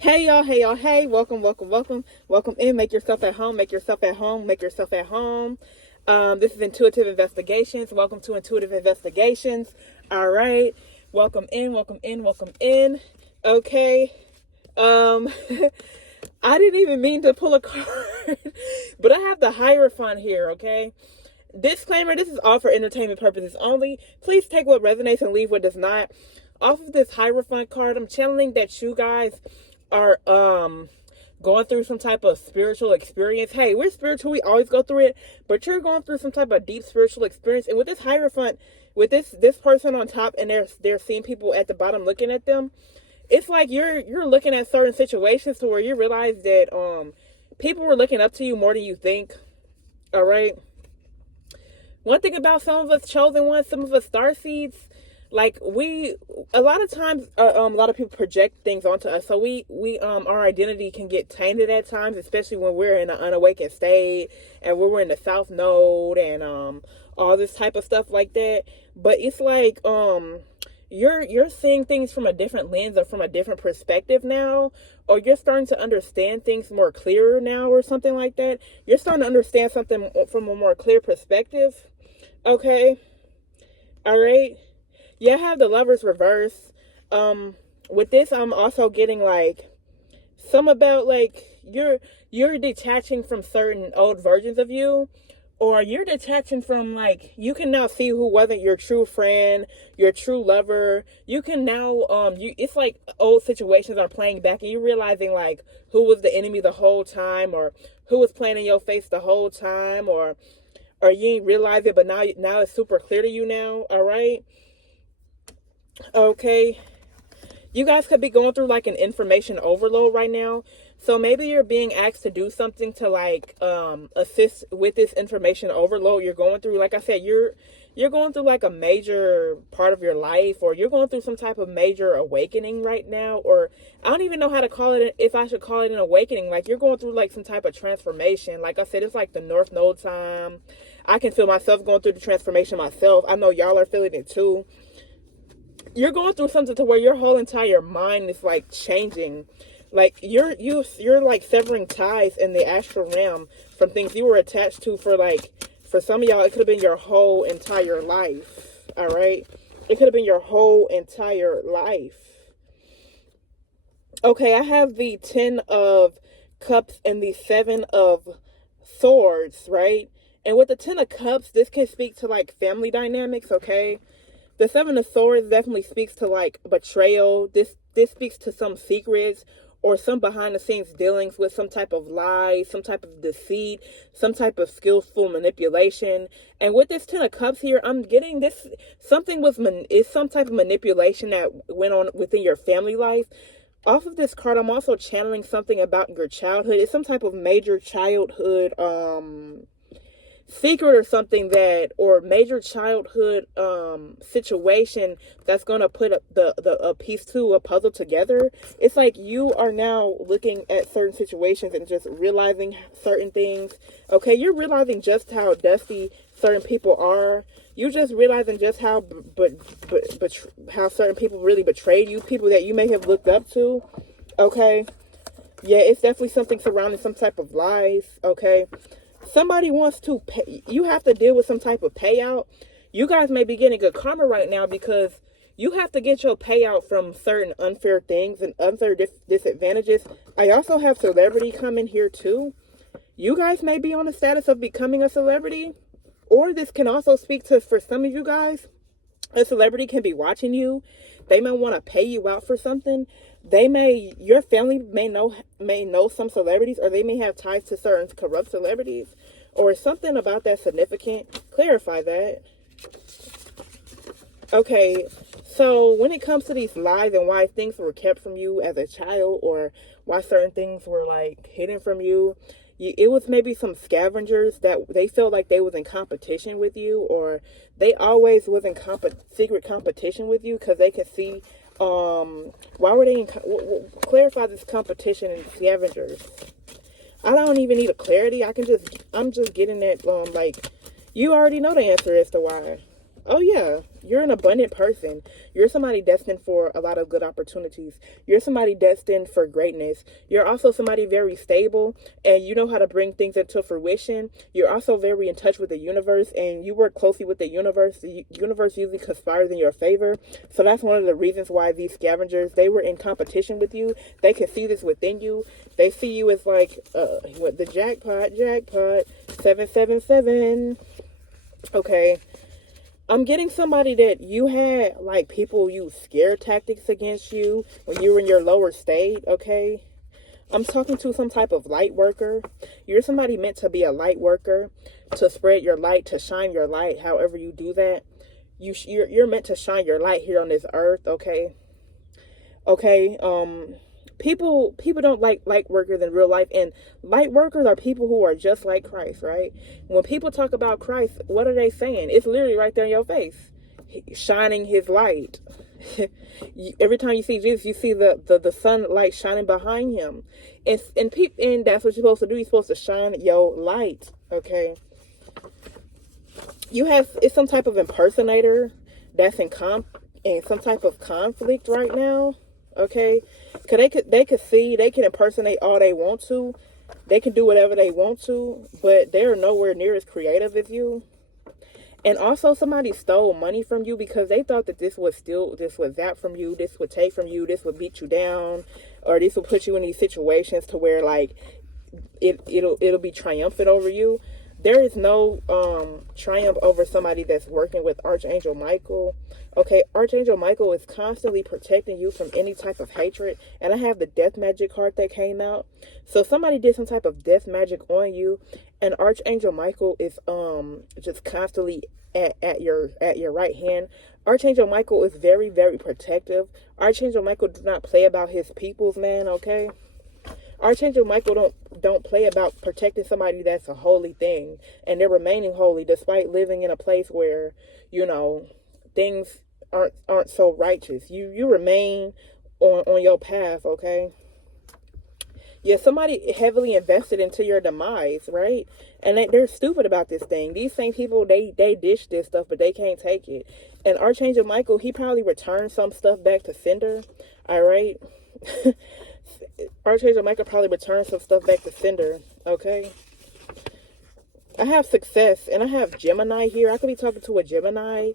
Hey y'all, hey y'all, hey, welcome, welcome, welcome, welcome in. Make yourself at home, make yourself at home, make yourself at home. This is Intuitive Investigations. Welcome to Intuitive Investigations. All right, welcome in, welcome in, welcome in. Okay, um, I didn't even mean to pull a card, but I have the Hierophant here. Okay, disclaimer: this is all for entertainment purposes only. Please take what resonates and leave what does not. Off of this Hierophant card, I'm channeling that you guys are going through some type of spiritual experience. Hey, we're spiritual, we always go through it, but you're going through some type of deep spiritual experience. And with this Hierophant, with this person on top, and they're seeing people at the bottom looking at them, it's like you're looking at certain situations to where you realize that people were looking up to you more than you think. All right. One thing about some of us chosen ones, some of us star seeds, like a lot of times a lot of people project things onto us, so we our identity can get tainted at times, especially when we're in an unawakened state and we're in the south node and all this type of stuff like that. But it's like you're seeing things from a different lens or from a different perspective now, or you're starting to understand things more clearer now, or something like that. You're starting to understand something from a more clear perspective. Okay. All right. Yeah, I have the Lovers reverse. With this, I'm also getting like some about like you're detaching from certain old versions of you, or you're detaching from, like, you can now see who wasn't your true friend, your true lover. You can now it's like old situations are playing back, and you're realizing like who was the enemy the whole time, or who was playing in your face the whole time, or you didn't realize it, but now it's super clear to you now. All right. Okay, you guys could be going through like an information overload right now. So maybe you're being asked to do something to like assist with this information overload you're going through. Like I said, you're going through like a major part of your life, or you're going through some type of major awakening right now, or I don't even know how to call it, if I should call it an awakening. Like you're going through like some type of transformation. Like I said, it's like the North Node time. I can feel myself going through the transformation myself. I know y'all are feeling it too. You're going through something to where your whole entire mind is like changing. Like you're like severing ties in the astral realm from things you were attached to for some of y'all, it could have been your whole entire life. All right. It could have been your whole entire life. Okay, I have the 10 of Cups and the 7 of Swords, right? And with the 10 of Cups, this can speak to like family dynamics, okay? The 7 of Swords definitely speaks to like betrayal. This speaks to some secrets or some behind the scenes dealings with some type of lie, some type of deceit, some type of skillful manipulation. And with this 10 of Cups here, I'm getting this, is some type of manipulation that went on within your family life. Off of this card, I'm also channeling something about your childhood. It's some type of major childhood secret or something, that, or major childhood situation that's going to put a piece to a puzzle together. It's like you are now looking at certain situations and just realizing certain things. Okay, you're realizing just how dusty certain people are. You just realizing just how how certain people really betrayed you, people that you may have looked up to. Okay, yeah, it's definitely something surrounding some type of lies. Okay, somebody wants to pay. You have to deal with some type of payout. You guys may be getting good karma right now because you have to get your payout from certain unfair things and unfair disadvantages. I also have celebrity coming here too. You guys may be on the status of becoming a celebrity, or this can also speak to, for some of you guys, a celebrity can be watching you. They may want to pay you out for something. Your family may know some celebrities, or they may have ties to certain corrupt celebrities, or something about that significant. Clarify that. Okay, so when it comes to these lies and why things were kept from you as a child, or why certain things were like hidden from you, it was maybe some scavengers that they felt like they was in competition with you, or they always was in secret competition with you because they could see. Why were they clarify this competition and scavengers? I don't even need a clarity. I'm just getting it. Like, you already know the answer as to why. Oh yeah, You're an abundant person. You're somebody destined for a lot of good opportunities. You're somebody destined for greatness. You're also somebody very stable, and you know how to bring things into fruition. You're also very in touch with the universe, and you work closely with the universe. The universe usually conspires in your favor. So that's one of the reasons why these scavengers, they were in competition with you. They can see this within you. They see you as like, what, the jackpot, 777. Okay. I'm getting somebody that you had, like, people use scare tactics against you when you were in your lower state, okay? I'm talking to some type of light worker. You're somebody meant to be a light worker, to spread your light, to shine your light, however you do that. You're meant to shine your light here on this earth, okay? Okay, people don't like light workers in real life, and light workers are people who are just like Christ, right? When people talk about Christ, what are they saying? It's literally right there in your face, shining his light. Every time you see Jesus, you see the sunlight shining behind him, and that's what you're supposed to do. You're supposed to shine your light, okay? It's some type of impersonator that's in some type of conflict right now. Okay, because they could see, they can impersonate all they want to, they can do whatever they want to, but they're nowhere near as creative as you. And also, somebody stole money from you because they thought that this would zap from you, this would take from you, this would beat you down, or this will put you in these situations to where, like, it'll be triumphant over you. There is no triumph over somebody that's working with Archangel Michael. Okay, Archangel Michael is constantly protecting you from any type of hatred. And I have the death magic card that came out. So somebody did some type of death magic on you, and Archangel Michael is just constantly at your right hand. Archangel Michael is very, very protective. Archangel Michael does not play about his peoples, man, okay? Archangel Michael don't play about protecting somebody that's a holy thing, and they're remaining holy despite living in a place where, you know, things aren't so righteous. You remain on your path, okay? Yeah, somebody heavily invested into your demise, right? And they're stupid about this thing. These same people, they dish this stuff, but they can't take it. And Archangel Michael, he probably returned some stuff back to sender, all right? Archangel Michael probably returned some stuff back to sender, okay? I have success, and I have Gemini here. I could be talking to a Gemini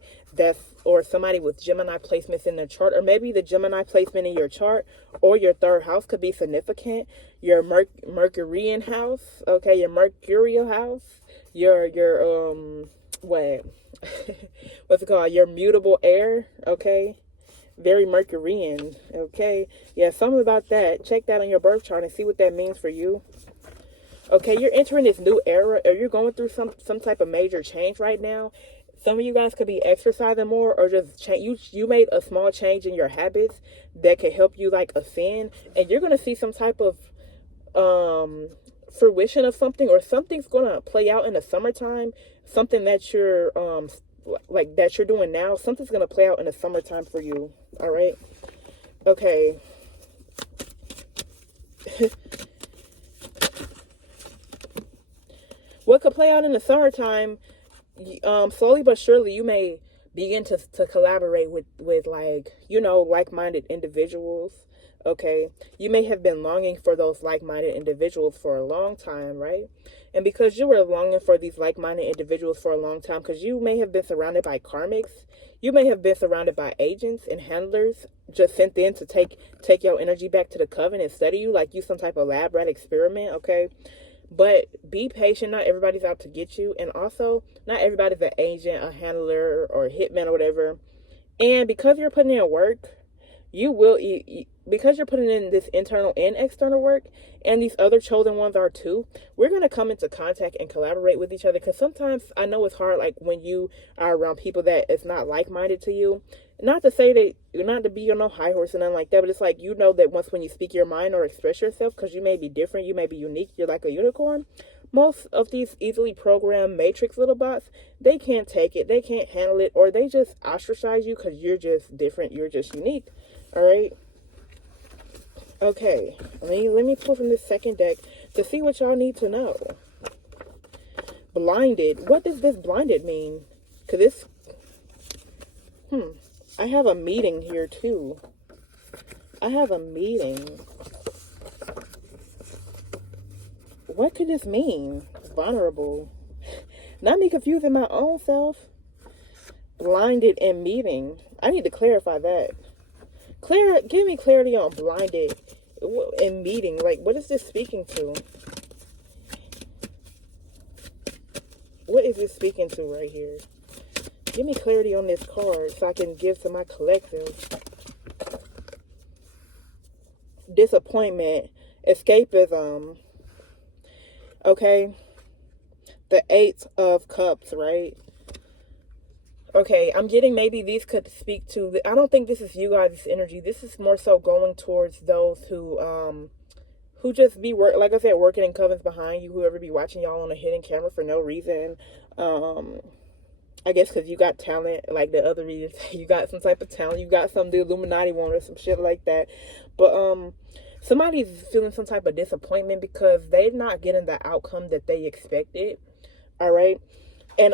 or somebody with Gemini placements in their chart, or maybe the Gemini placement in your chart or your third house could be significant. Your Mercurian house, okay, your Mercurial house, your what's it called? Your mutable air, okay? Very Mercurian, okay? Yeah, something about that. Check that on your birth chart and see what that means for you. Okay, you're entering this new era, or you're going through some type of major change right now. Some of you guys could be exercising more, or just change. You made a small change in your habits that could help you, like, ascend, and you're gonna see some type of fruition of something, or something's gonna play out in the summertime. Something that you're that you're doing now. Something's gonna play out in the summertime for you. All right. Okay. What could play out in the summertime, slowly but surely, you may begin to collaborate with like, you know, like-minded individuals, okay? You may have been longing for those like-minded individuals for a long time, right? And because you were longing for these like-minded individuals for a long time, because you may have been surrounded by karmics, you may have been surrounded by agents and handlers just sent in to take your energy back to the coven and study you, like you some type of lab rat experiment, okay? But be patient. Not everybody's out to get you. And also, not everybody's an agent, a handler, or a hitman or whatever. And because you're putting in work, you will because you're putting in this internal and external work, and these other chosen ones are too, we're going to come into contact and collaborate with each other. Because sometimes I know it's hard, like when you are around people that is not like-minded to you. Not to say that you're not to be on no high horse and nothing like that, but it's like, you know that once when you speak your mind or express yourself, because you may be different, you may be unique, you're like a unicorn. Most of these easily programmed matrix little bots, they can't take it, they can't handle it, or they just ostracize you because you're just different, you're just unique. All right. Okay, let me pull from this second deck to see what y'all need to know. Blinded. What does this blinded mean? Because I have a meeting here too. I have a meeting. What could this mean? Vulnerable. Not me confusing my own self. Blinded and meeting. I need to clarify that. Claire, give me clarity on blinded and meeting. Like, what is this speaking to? What is this speaking to right here? Give me clarity on this card so I can give to my collective. Disappointment. Escapism. Okay. The 8 of Cups, right? Okay, I'm getting maybe these could speak to, I don't think this is you guys' energy. This is more so going towards those who just be like I said, working in covens behind you, whoever be watching y'all on a hidden camera for no reason. I guess because you got talent, like the other readers, you got some type of talent, you got some the Illuminati one or some shit like that. But somebody's feeling some type of disappointment because they're not getting the outcome that they expected. All right, and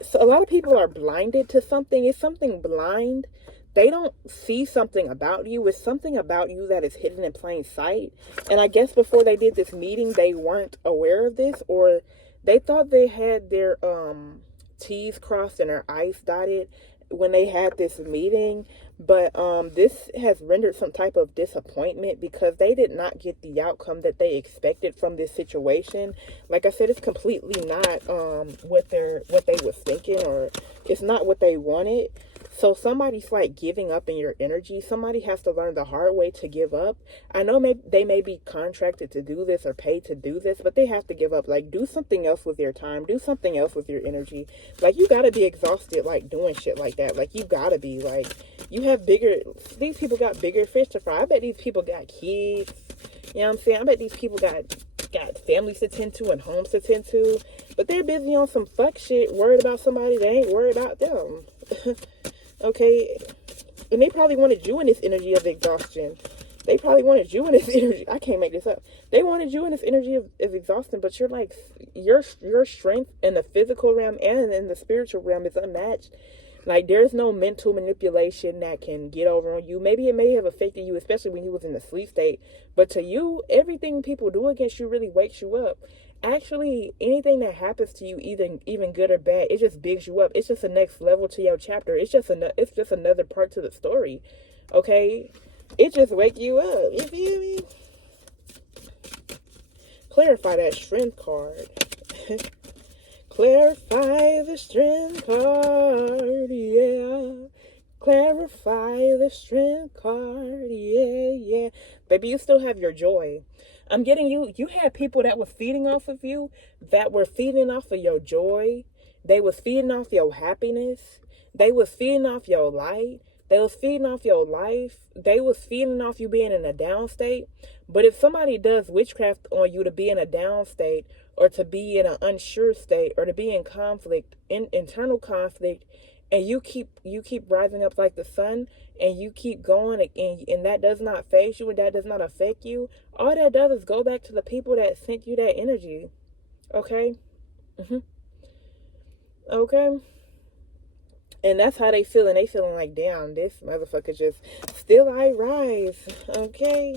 so a lot of people are blinded to something. It's something blind. They don't see something about you. It's something about you that is hidden in plain sight. And I guess before they did this meeting, they weren't aware of this, or they thought they had their T's crossed and their I's dotted when they had this meeting. But this has rendered some type of disappointment because they did not get the outcome that they expected from this situation. Like I said, it's completely not what they was thinking, or it's not what they wanted. So somebody's like giving up in your energy. Somebody has to learn the hard way to give up. I know they may be contracted to do this or paid to do this, but they have to give up. Like, do something else with your time. Do something else with your energy. Like, you got to be exhausted, like, doing shit like that. Like, you got to be, like, these people got bigger fish to fry. I bet these people got kids. You know what I'm saying? I bet these people got families to tend to and homes to tend to. But they're busy on some fuck shit, worried about somebody that ain't worried about them. Okay, and they probably wanted you in this energy of exhaustion. They probably wanted you in this energy. I can't make this up. They wanted you in this energy of exhaustion, but you're like, your strength in the physical realm and in the spiritual realm is unmatched. Like, there's no mental manipulation that can get over on you. Maybe it may have affected you, especially when you was in the sleep state. But to you, everything people do against you really wakes you up. Actually, anything that happens to you, even good or bad, it just bigs you up. It's just a next level to your chapter. It's just another part to the story. Okay? It just wake you up. You feel me? Clarify that strength card. Clarify the strength card, yeah. Clarify the strength card, yeah. Baby, you still have your joy. I'm getting you had people that were feeding off of you, that were feeding off of your joy. They was feeding off your happiness. They was feeding off your light. They was feeding off your life. They was feeding off you being in a down state. But if somebody does witchcraft on you to be in a down state, or to be in an unsure state, or to be in conflict, internal conflict, and you keep rising up like the sun, and you keep going, and that does not faze you, and that does not affect you, all that does is go back to the people that sent you that energy. Okay? Okay? And that's how they feeling. They feeling like, damn, this motherfucker just, still I rise. Okay?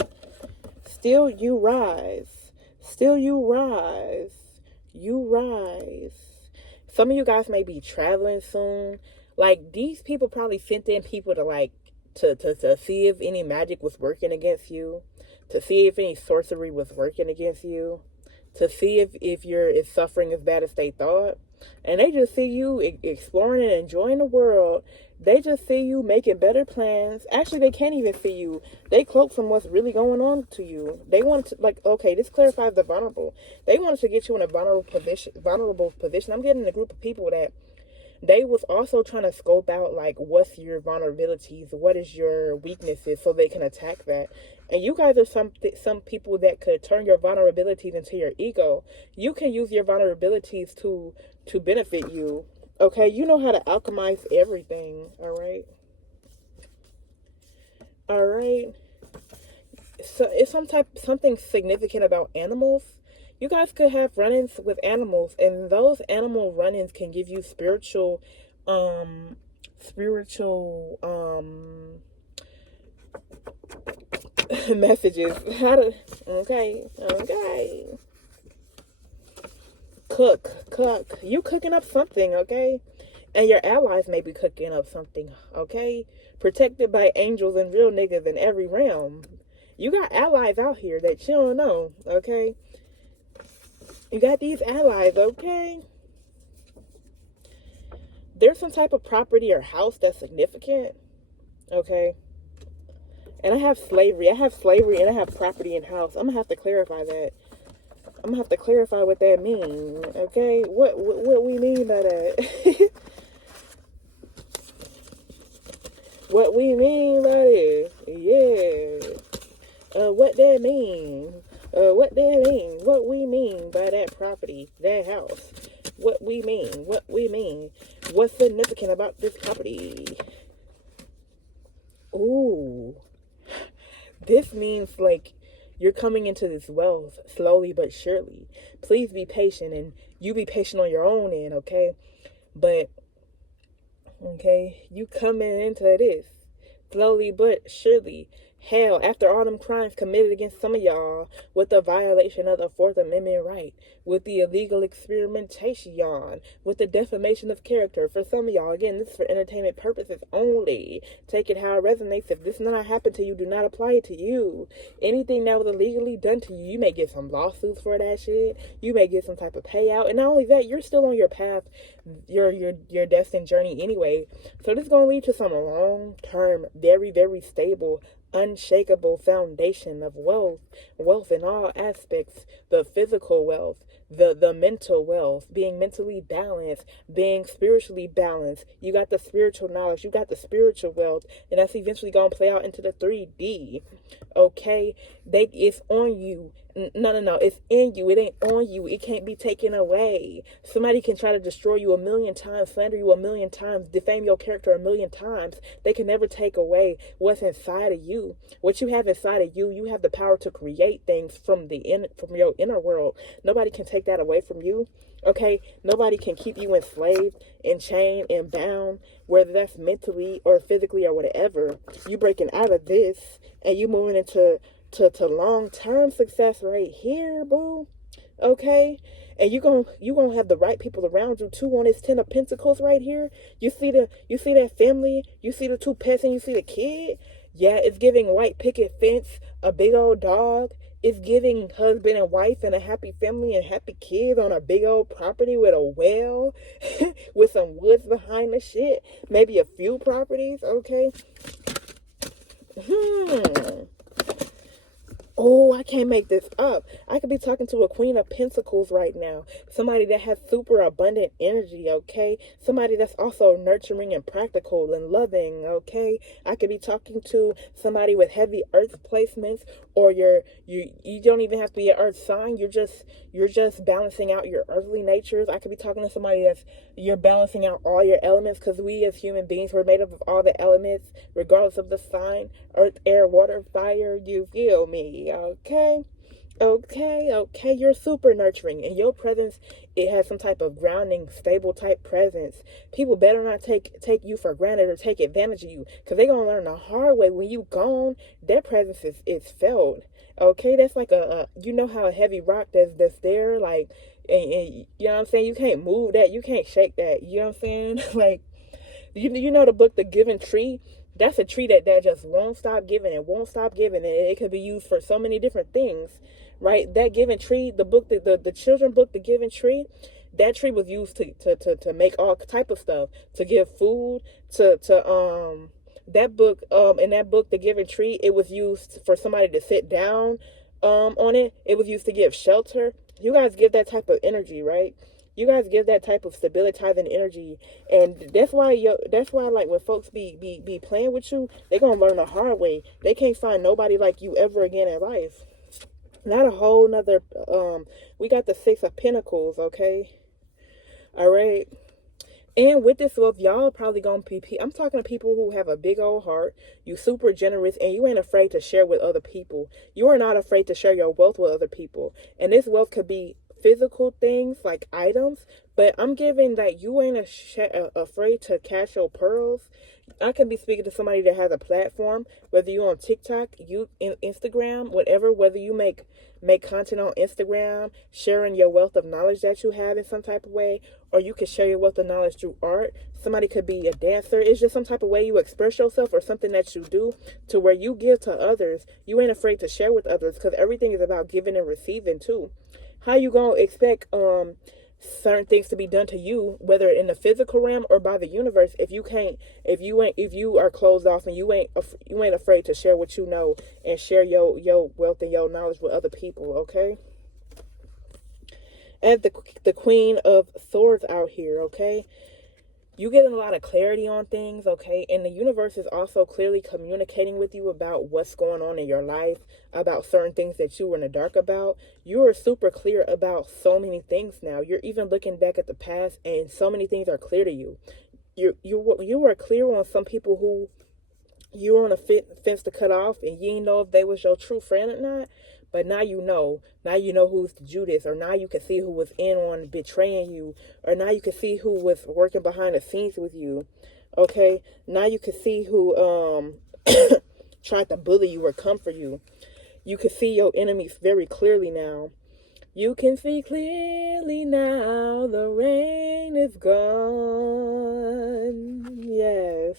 Still you rise. Still you rise. You rise. Some of you guys may be traveling soon. Like, these people probably sent in people to, like, to see if any magic was working against you, to see if any sorcery was working against you, to see if you're suffering as bad as they thought. And they just see you exploring and enjoying the world. They just see you making better plans. Actually, they can't even see you. They cloak from what's really going on to you. They want to, like, okay, this clarifies the vulnerable. They wanted to get you in a vulnerable position. I'm getting a group of people that they was also trying to scope out, like, what's your vulnerabilities, what is your weaknesses, so they can attack that. And you guys are some people that could turn your vulnerabilities into your ego. You can use your vulnerabilities to benefit you. Okay, you know how to alchemize everything. All right. So it's something significant about animals. You guys could have run-ins with animals, and those animal run-ins can give you spiritual spiritual messages. How to okay. Cook. You cooking up something, okay? And your allies may be cooking up something, okay? Protected by angels and real niggas in every realm. You got allies out here that you don't know, okay? You got these allies, okay? There's some type of property or house that's significant, okay? And I have slavery and I have property in house. I'm gonna have to clarify that. I'm gonna have to clarify what that means, okay? What we mean by that? What we mean by this, yeah. What that mean? What that mean? What we mean by that property, that house? What we mean? What's significant about this property? Ooh, this means like you're coming into this wealth slowly but surely. Please be patient, and you be patient on your own end, okay? But okay, you coming into this slowly but surely. Hell, after all them crimes committed against some of y'all, with the violation of the Fourth Amendment right, with the illegal experimentation, with the defamation of character, for some of y'all, again, this is for entertainment purposes only. Take it how it resonates. If this does not happen to you, do not apply it to you. Anything that was illegally done to you, you may get some lawsuits for that shit. You may get some type of payout. And not only that, you're still on your path, your destined journey anyway. So this is going to lead to some long-term, very, very stable, unshakable foundation of wealth in all aspects, the physical wealth, the mental wealth, being mentally balanced, being spiritually balanced. You got the spiritual knowledge, you got the spiritual wealth, and that's eventually going to play out into the 3D. Okay, it's on you. No, it's in you. It ain't on you. It can't be taken away. Somebody can try to destroy you 1,000,000 times, slander you 1,000,000 times, defame your character 1,000,000 times. They can never take away what's inside of you. What you have inside of you, you have the power to create things from your inner world. Nobody can take that away from you. Okay, nobody can keep you enslaved, enchained, and bound, whether that's mentally or physically or whatever. You breaking out of this and you moving into to long-term success right here, boo. Okay, and you gonna have the right people around you too on this 10 of Pentacles right here. You see that family, you see the two pets, and you see the kid. Yeah, it's giving white picket fence, a big old dog. It's giving husband and wife and a happy family and happy kids on a big old property with a well, with some woods behind the shit. Maybe a few properties, okay? Oh, I can't make this up. I could be talking to a Queen of Pentacles right now. Somebody that has super abundant energy, okay? Somebody that's also nurturing and practical and loving, okay? I could be talking to somebody with heavy earth placements, or you don't even have to be an earth sign. You're just balancing out your earthly natures. I could be talking to somebody you're balancing out all your elements, because we as human beings, we're made up of all the elements, regardless of the sign: earth, air, water, fire. You feel me? Okay. You're super nurturing, and your presence, it has some type of grounding, stable type presence. People better not take you for granted or take advantage of you, because they're gonna learn the hard way. When you gone, their presence is felt. Okay, that's like you know how a heavy rock that's there, like, and you know what I'm saying, you can't move that, you can't shake that, you know what I'm saying? Like, you know the book The Giving Tree? That's a tree that just won't stop giving and won't stop giving, and it could be used for so many different things, right? That Giving Tree, the book, the children book, The Giving Tree, that tree was used to make all type of stuff, to give food, that book, in that book, The Giving Tree, it was used for somebody to sit down on it. It was used to give shelter. You guys give that type of energy, right? You guys give that type of stabilizing energy, and that's why like when folks be playing with you, they gonna learn the hard way. They can't find nobody like you ever again in life. Not a whole nother. We got the Six of Pentacles, okay. All right. And with this wealth, y'all probably gonna be, I'm talking to people who have a big old heart. You super generous, and you ain't afraid to share with other people. You are not afraid to share your wealth with other people. And this wealth could be physical things like items, but I'm giving that you ain't afraid to cash your pearls. I can be speaking to somebody that has a platform, whether you on TikTok, you in Instagram, whatever, whether you make content on Instagram, sharing your wealth of knowledge that you have in some type of way, or you can share your wealth of knowledge through art. Somebody could be a dancer. It's just some type of way you express yourself or something that you do to where you give to others. You ain't afraid to share with others because everything is about giving and receiving too. How you gonna expect certain things to be done to you, whether in the physical realm or by the universe, if you are closed off and you ain't afraid to share what you know and share your wealth and your knowledge with other people, okay? As the Queen of Swords out here, okay? You getting a lot of clarity on things, okay? And the universe is also clearly communicating with you about what's going on in your life, about certain things that you were in the dark about. You are super clear about so many things now. You're even looking back at the past and so many things are clear to you. You were clear on some people who you were on a fence to cut off and you didn't know if they was your true friend or not. But now you know. Now you know who's the Judas, or now you can see who was in on betraying you, or now you can see who was working behind the scenes with you. Okay? Now you can see who tried to bully you or come for you. You can see your enemies very clearly now. You can see clearly now. The rain is gone. Yes.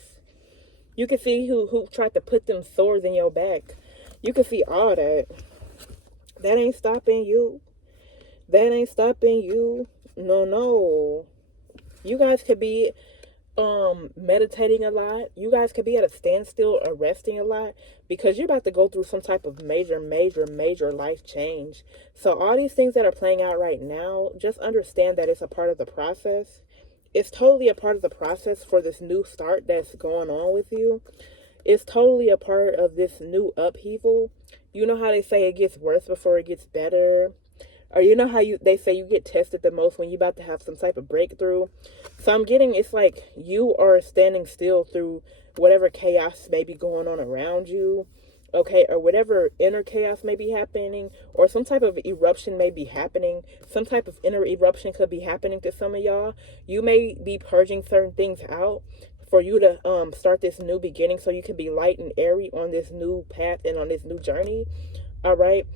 You can see who tried to put them swords in your back. You can see all that. That ain't stopping you. That ain't stopping you. No. You guys could be meditating a lot. You guys could be at a standstill or resting a lot because you're about to go through some type of major life change. So all these things that are playing out right now, just understand that it's a part of the process. It's totally a part of the process for this new start that's going on with you. It's totally a part of this new upheaval. You know how they say it gets worse before it gets better? Or you know how they say you get tested the most when you're about to have some type of breakthrough? So I'm getting, it's like you are standing still through whatever chaos may be going on around you, okay? Or whatever inner chaos may be happening, or some type of eruption may be happening. Some type of inner eruption could be happening to some of y'all. You may be purging certain things out for you to start this new beginning so you can be light and airy on this new path and on this new journey, all right?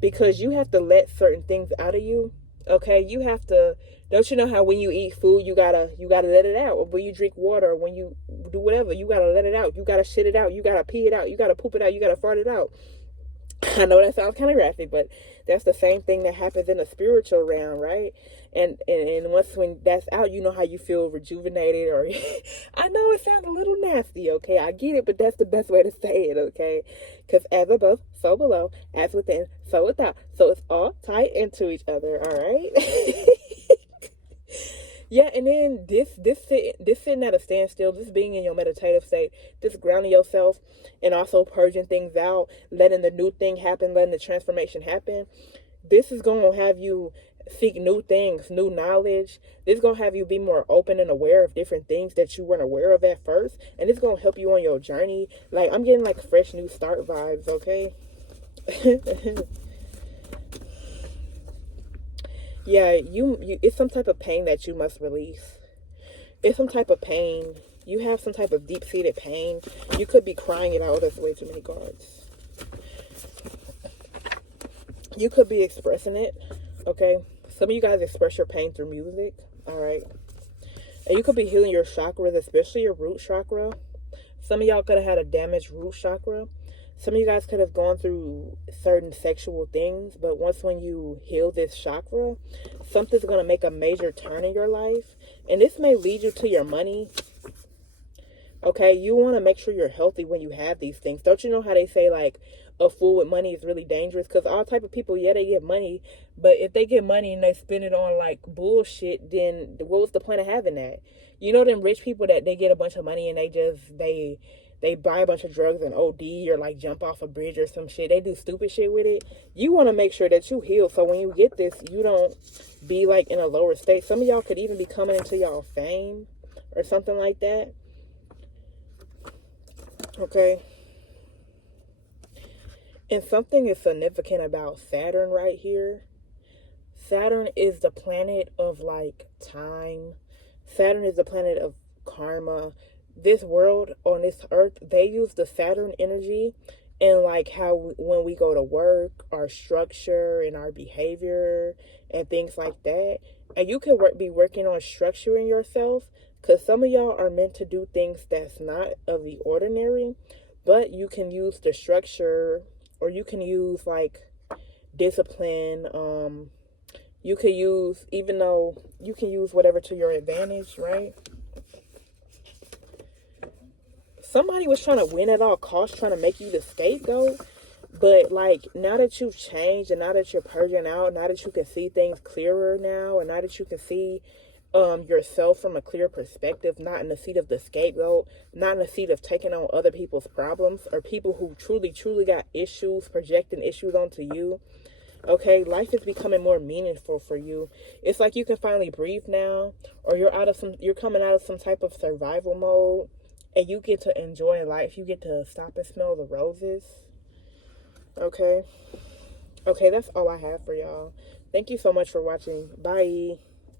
Because you have to let certain things out of you, okay? You have to, don't you know how when you eat food, you gotta let it out? Or when you drink water, or when you do whatever, you gotta let it out. You gotta shit it out. You gotta pee it out. You gotta poop it out. You gotta fart it out. I know that sounds kind of graphic, but that's the same thing that happens in the spiritual realm, right? And once when that's out, you know how you feel rejuvenated, or I know it sounds a little nasty, okay? I get it, but that's the best way to say it, okay? Because as above, so below, as within, so without. So it's all tied into each other, all right? Yeah, and then this sitting at a standstill, this being in your meditative state, this grounding yourself and also purging things out, letting the new thing happen, letting the transformation happen. This is going to have you seek new things, new knowledge. This is going to have you be more open and aware of different things that you weren't aware of at first. And it's going to help you on your journey. Like, I'm getting like fresh new start vibes, okay? Yeah, you it's some type of pain that you must release. It's some type of pain. You have some type of deep-seated pain. You could be crying it out. That's way too many cards. You could be expressing it, okay? Some of you guys express your pain through music, all right? And you could be healing your chakras, especially your root chakra. Some of y'all could have had a damaged root chakra. Some of you guys could have gone through certain sexual things, but once when you heal this chakra, something's going to make a major turn in your life. And this may lead you to your money. Okay, you want to make sure you're healthy when you have these things. Don't you know how they say, like, a fool with money is really dangerous? Because all type of people, yeah, they get money, but if they get money and they spend it on, like, bullshit, then what was the point of having that? You know them rich people that they get a bunch of money and they buy a bunch of drugs and OD or like jump off a bridge or some shit. They do stupid shit with it. You want to make sure that you heal. So when you get this, you don't be like in a lower state. Some of y'all could even be coming into y'all fame or something like that. Okay. And something is significant about Saturn right here. Saturn is the planet of like time. Saturn is the planet of karma. This world on this earth, they use the Saturn energy and like how when we go to work, our structure and our behavior and things like that. And you can be working on structuring yourself, because some of y'all are meant to do things that's not of the ordinary, but you can use the structure, or you can use like discipline. You could use, even though you can use whatever to your advantage, right? Somebody was trying to win at all costs, trying to make you the scapegoat. But like, now that you've changed and now that you're purging out, now that you can see things clearer now, and now that you can see yourself from a clear perspective, not in the seat of the scapegoat, not in the seat of taking on other people's problems, or people who truly got issues, projecting issues onto you. Okay, life is becoming more meaningful for you. It's like you can finally breathe now, or you're coming out of some type of survival mode, and you get to enjoy life. You get to stop and smell the roses. Okay, that's all I have for y'all. Thank you so much for watching. Bye.